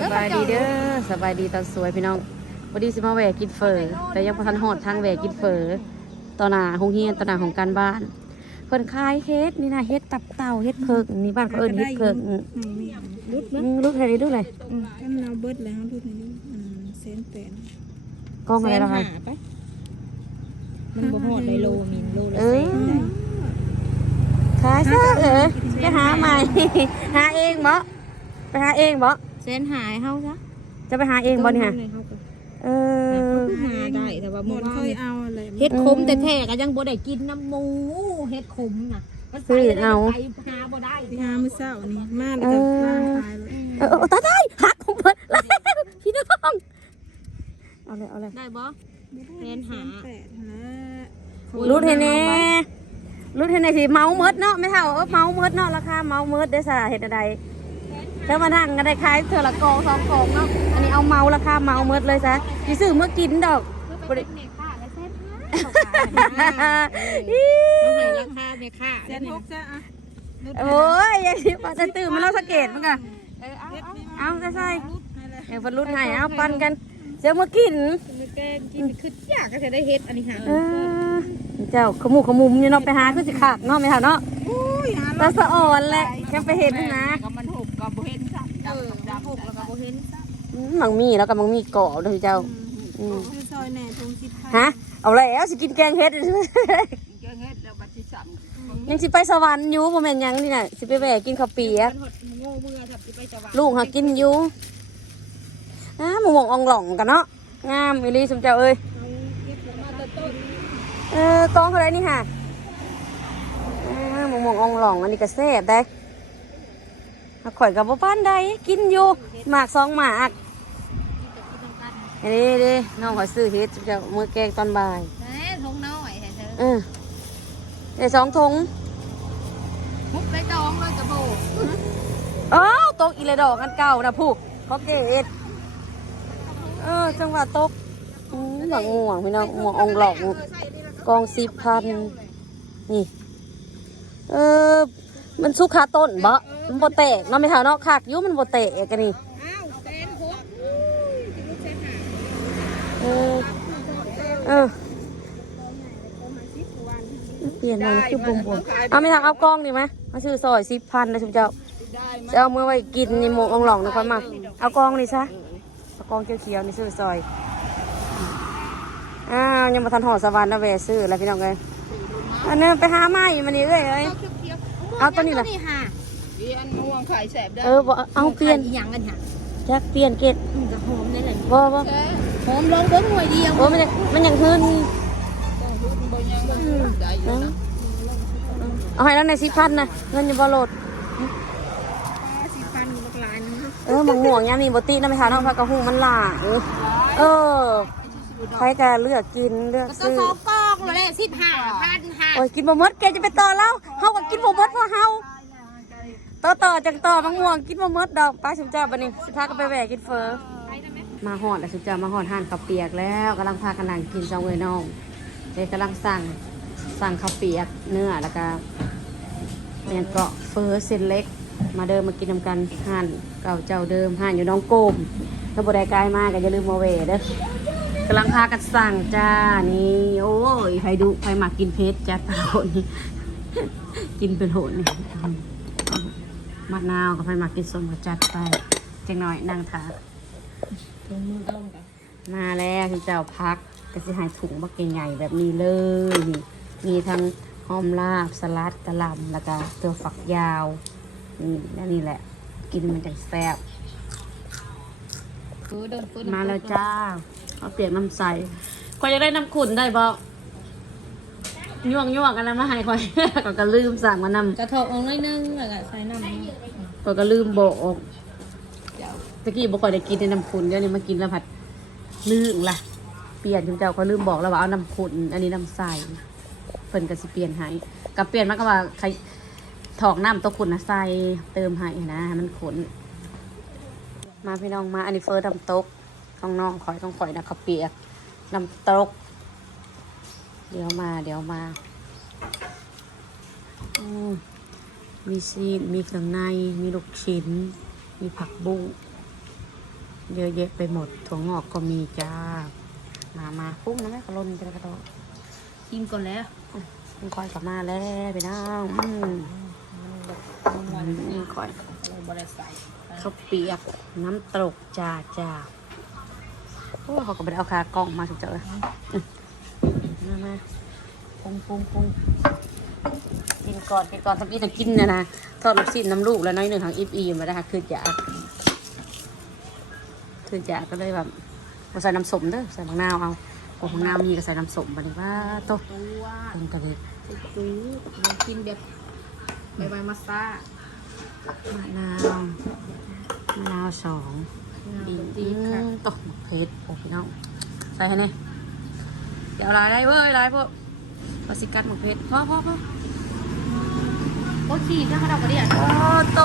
สบายดีเด้อสบายดีตอนสวยพี่น้องวันนี้สิมาแหวกกินเฟอแต่ยังพอทันหอดทางแหวกกินเฟอตอนหน้าหงเฮียนตอนหน้าของการบ้าน เพิ่นขายเฮ็ดนี่นะเฮ็ดตับเต่าเฮ็ดเพิกนี่บ้านเขาเอิ้นเฮ็ดเพิกอืมรุดอืเนาะมลูกอะไรลูกอะไรอืมถ้ามันเอาเบิดแล้วรุดนี้อืมเซนแปดกล้องอะไรล่ะแสคะนหาปะมันบ่ฮอดเลยโลมินโลละเอแสอนขายซะเออไปหาใหม่หาเองบ่ไปหาเองบ่ แสนหายเฮาซะจะไปหาเองบ่นี่ฮะเฮาก็เออหาได้แต่ว่าหมบ่ดว่าเคยเอาอะไรเฮ็ดขมแต่แท้ก็ยังบ่ได้กินน้ำหมูเฮ็ดขมน่ะมันไปซื้อเอาไปหาบ่ได้ที่หามื้อเช้านี่มาแล้วก็วางขายเลยเออเออตายตายหักของเพิ่นแล้วพี่น้องเอาเลยเอาเลยได้บ่แสนหาแปดนะรูดให้แน่รูดให้แน่สิเมาเมดเนาะไม่เท่าเออเมาเมดเนาะราคาเมาเมดได้สาเหตุใด เธอมานั่งก็ได้ขายเธอละกองสองกองเนาะอันนี้เอาเมาราคาเมาเมดเลยซะสิซื้อเมื่อกินดอกบ่ได้แม่ค่าและแสนหาอีเอาให้ราคาแม่ค่าเซนหกจ้ะอะโอ้ยยังสิปาจะตื่นมาแล้วสังเกตมันก็เออเอาเฮ็ดนี่เอาใส่ใส่ให้เลยเออฟันรุ่นให้เอาปันกันเจ้ามากินมือแกงกินคืออยากก็จะได้เฮ็ดอันนี้หาเออเจ้าขมูขมุมอยู่เนาะไปหาคือสิขาดเนาะไม่เท่าเนาะอุ้ยหาตาสะอ่อนแหละแค่ไปเห็นนะ มมังมีแล้วก็มังมีเกาะด้วยเจ้าอืมคือซอยแหน่ทงคิดไทยฮะเอาแล้วสิกินแกงเฮ็ดเจอเฮ็ดแล้วบัดสิซ้ำยังสิไปสวรรค์อยู่บ่แม่นหยังนี่น่ะสิไปแหวกกินข้าวเปียกมันหดโง่เมื่อถ้าสิไปจะว่าลูกหากินอยู่อ้าหมวงอ่องหล่องกันเนาะงามอีหลีสมเจ้าเอ้ยมาแต่ต้นเออกองอะไรนี่ฮะอ่าหมวงอ่องหล่องอันนี้ก็แซ่บได้อะข่อยกับบ่ปานใดกินอยู่หมากสองหมากอั นนี้เด้น้องขอยซื้อเฮ็ดสมเจ้ามื้อแกงตอนบ่ายแหมทงน้อยให้เธอเออได้สองทงมุกไปจองเลยกระโบอ้าวตกอีเลยดอกกันเก่านะผู้เขาเกตเออจังหวะตกอืมหลังง่วงพี่น้องง่วงองหลอกกองสิบพันนี่ เออมันสุขาต้นบ่มันบ่แตกเนาะไม่เท่าเนาะคักอยุมันบ่แตกกันนี่ อ้าวแสนหก เออเออเปลี่ยนมันคือบุมบุมเอาไม่ทางเอากล้องดีไหมมาซื้อซอยสิบพันนะชุมเจ้าจะเอามือไว้กินในหมกองหลองนะค่อยมาเอากล้องนี่ซะเอากล้องเขียวๆนี่ซื้อซอยอ้าวยังมาทันหอดสวรรค์นะแวะซื้อแล้วพี่น้องเลยอันนี้ไปหาไม้มันนี่เลยเอ้ยเอาตัวนี้ล่ะนี่ค่ะเรียนม่วงขายแสบได้เออบ่เอาเปลี่ยนอีหยังกันค่ะจักเปลี่ยนเกตมันจะหอมได้เลยบ่บ่ หอมลงเบิ้งหน่วยเดียวบ่มันยังมันยังขึ้นได้อยู่นะเอาให้แล้วในสิพันนะเงินอยังบ่โหลดสิพันอยู่บักหลายนึงนะเออมังม่วงยามนี่บ่ตินะไม่ทานเนาะพักกระหูมันหลายเออใครจะเลือกกินเลือกก็ซื้อสองกองเลยสิบห้าพันห้าโอ้ยกินบ่หมดแกจะไปต่อแล้วเฮาก็กินบ่หมดเพราะเฮาต่อต่อจังต่อมังม่วงกินบ่หมดดอกไปสุเจ้าบัดนี้สิพากันไปแหวกกินเฟอ มาฮอดแล้วสุเจ้ามาฮอดห้านข้าวเปียกแล้วกำลังพากันนั่งกินซองเอ้ยน้องเจ๊กำลังสั่งสั่งข้าวเปียกเนื้อแล้วก็แม่งเกาะเฟอเส้นเล็ก มาเดิมมากินนำกันห้านเก่าเจ้าเดิมห้านอยู่น้องโกมถ้าบ่ได้กายมากก็อย่าลืมมาแหวเด้อกำลังพากันสั่งจ้านี่โอ้ยใครดูใครมากินเพชรจัดไปโหนี่กินเป็นโหนี่มะนาวกับใครมากินส้มก็จัดไปจังหน่อยนั่งทาน มาแล้วที่เจ้าพักก็สิใหายถุงบักใหญ่ๆแบบนี้เลยนี่มีทั้งหอมลาบสลัดกะหล่ำแล้วก็ตัวฝักยาวนี่และนี่แหละ กินมันจังแซ่บเออเดินฟื้นมาแล้วจ้าเอาเปียกน้ำใสคอยจะได้น้ำขุ่นได้บ่ย่วงย่วงๆกันแล้วมาให้คอยก็ก็ลืมสั่งมานำกระทบลงนิดนึงแล้วก็ใส่น้ำก็ก็ลืมบอก ตะกี้บอกคอยได้กินในน้ำขุ่นเดี๋ยวนี้มากินแล้วผัดลืมละเปลี่ยนจุ๊เจ้าเขาลืมบอกแล้วว่าเอาน้ำขุ่นอันนี้น้ำใสเพิ่นก็สิเปลี่ยนให้กับเปลี่ยนมันก็ว่าใครถอกน้ำตัวขุ่นนะใส่เติมให้นะมันขุ่นมาพี่น้องมาอันนี้เฟิร์สน้ำตกข้างนอกคอยต้องคอยนะเขาเปียกน้ำตก เดี๋ยวมา เดี๋ยวมาอืมมีซีนมีเครื่องใน มีลูกชิ้น มีผักบุ้ง เยอะแยะไปหมด ถั่วงอกก็มีจ้า มามาฟุ้งนะแม่กระลนกระกระโดดชิมก่อนแล้วมันคอยกลับมาแล้วไปน้องอืมมันแบบมันอืมคอยเราบริใส่ข้าวเปียกน้ำตกจ้าจ้าโอ้เขาก็ไปเอาคากล้องมาถูกเจออืมมามาปรุงปรุงปรุงกินก่อนกินก่อนทำอีแต่กินนะนะทอดลูกชิ้นน้ำลูกแล้วน้อยหนึ่งทางอีฟอีมาได้ค่ะคือจะ คือจะก็เลยแบบมาใส่น้ำส้มเด้อใส่มะนาวเอาโอ้มะนาวมีก็ใส่น้ำส้มบัดนี้ว่าโตตัวเป็นกระเด็ดติดตู้มันกินแบบใบใบมาซ่ามะนาวมะนาวสองดีดีดีค่ะตกเผ็ดโอ้พี่น้องใส่ให้แน่เดี๋ยวเอาลายได้เว้ยลายพวกปลาสิกัดหมกเผ็ดพ่อพ่อพ่อโอ้ขีดนะคะดอกกระเดียดโอ้โต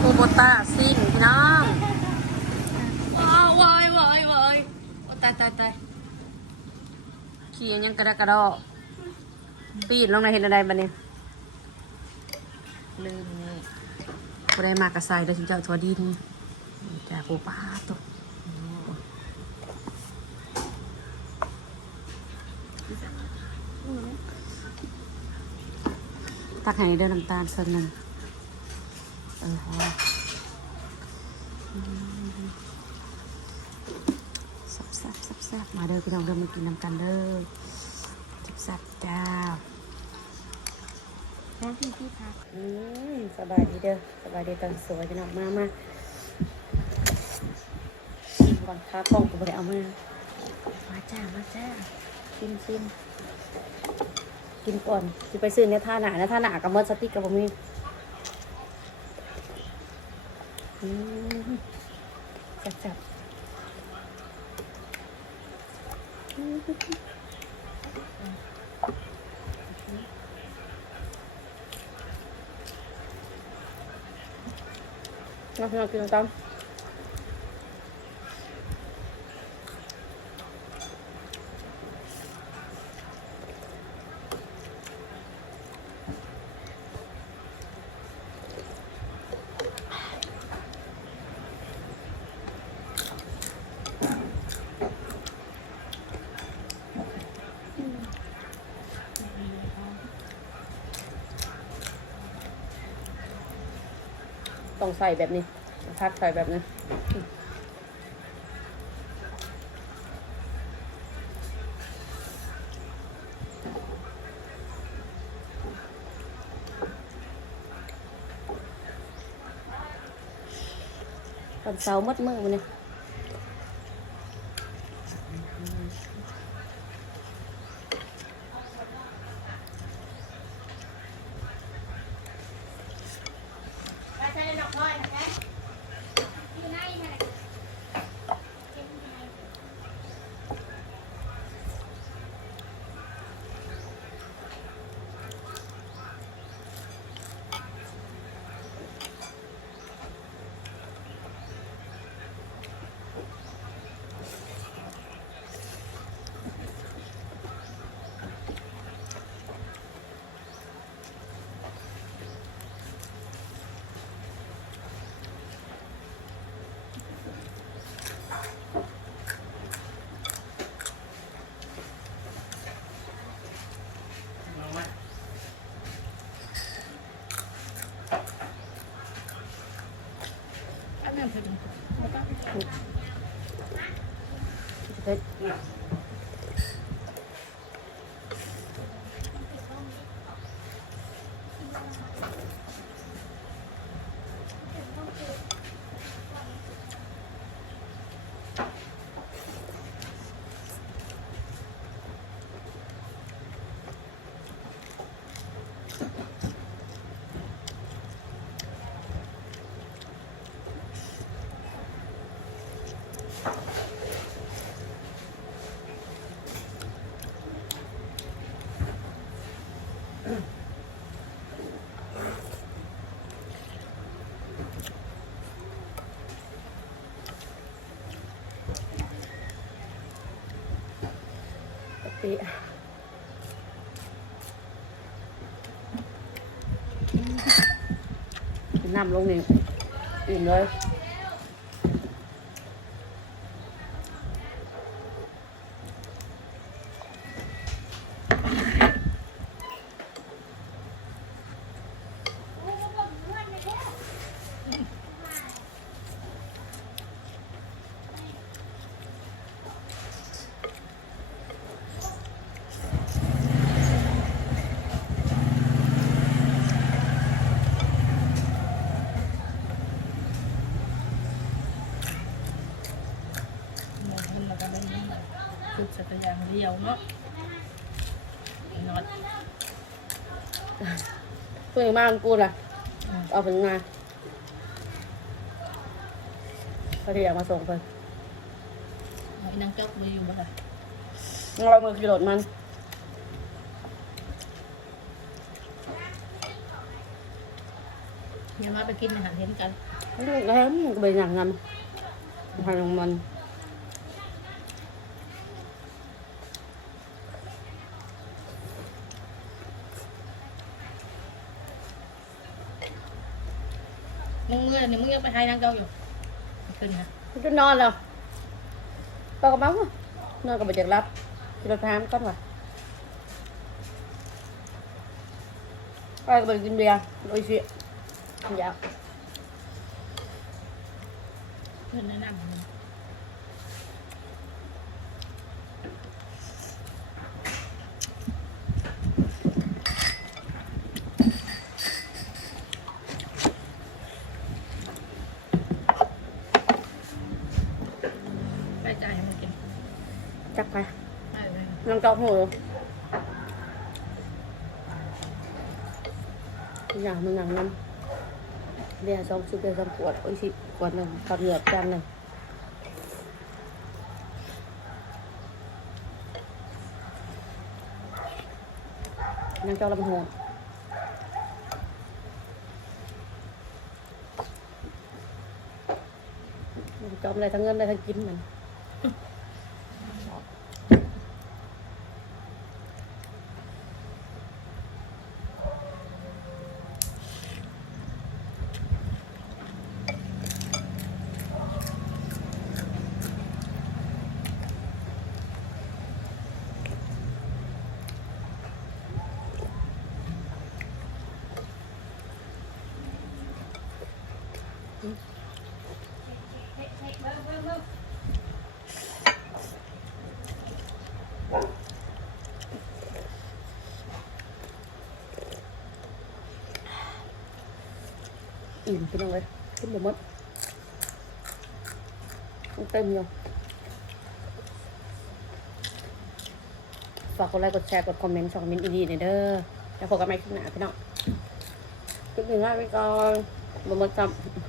โอโบตาซินพี่น้องว้าววายวายวายโอ้ ตายตายตายขี้ยังกระดะกระดอปีนลงในเห็นอะไรบ้านี้ลืมนี่บ่ได้มากระใส่ได้ถึงจะเอาถั่วดินจ้าปูป้าตกตักให้เดินน้ำตาลเพิ่มหนึ่งเออพออืมแซ่บแซ่บแซ่บแซ่บมาเด้อพี่น้องเริ่มมากินน้ำกันเด้อแซ่บแซ่บจ้าน้องพี่พี่พักอืมสบายดีเด้อสบายดีตอนสวยพี่น้องมามาชิมก่อนค้ากล้องกูไม่ได้เอามามาจ้ามาจ้าชิมชิมกินก่อนจะไปซื้อเนี่ยท่าหนาเนี่ยท่าหนากับเมอร์สติ๊กกับบะหมี่อืมจับจับอืม เราเรากินตาม ต้องใส่แบบนี้พักใส่แบบนี้ตอนเสาร์มัดมือวันเนี่ น้ำลงนี่อิ่มเลย จุดสักอ ย่างเดียวเนาะน็อตเพื่อนมากูล่ะเอาเป็นมาพอดีเอามาส่งไปไอ้นางเจ้ามาอยู่บ่ล่ะเรามือขี่รถมันอย่ามาไปกินอาหารเห็นกันลูกแล้ก็ไปอย่างนั้นพาลงมัน มึงเมื่อนี่มึงยังไปให้นางเจ้าอยู่ขึ้นนะจะนอนแล้วปากกระเป๋านอนกับไปจากรับขี่รถพามก่อนว่ะไปก็ไปกินเบียร์โดยสิอยากเพื่อนแนะนำมึงไปจ่ายให้มันกิน จักไป ไปเลย น้อง จอกหูอย่างมึงอย่างนั้นเบียร์สองชุดเบียร์สองขวดโอ้ยสิขวดหนึ่งขวดเหลือจานหนึ่งนางเจ้าลำหัวนางจอมอะไรทั้งเงินอะไรทั้งกินมัน อิ่มไปเลยขึ้นหมดต้องเต็มอยู่ฝากกดไลค์กดแชร์กดคอมเมนต์ช่องมินอีดีหน่อยเด้อแล้วพบกันใหม่คลิปหน้าพี่น้องคลิปหนึ่งลาไปก่อนบหมดจำ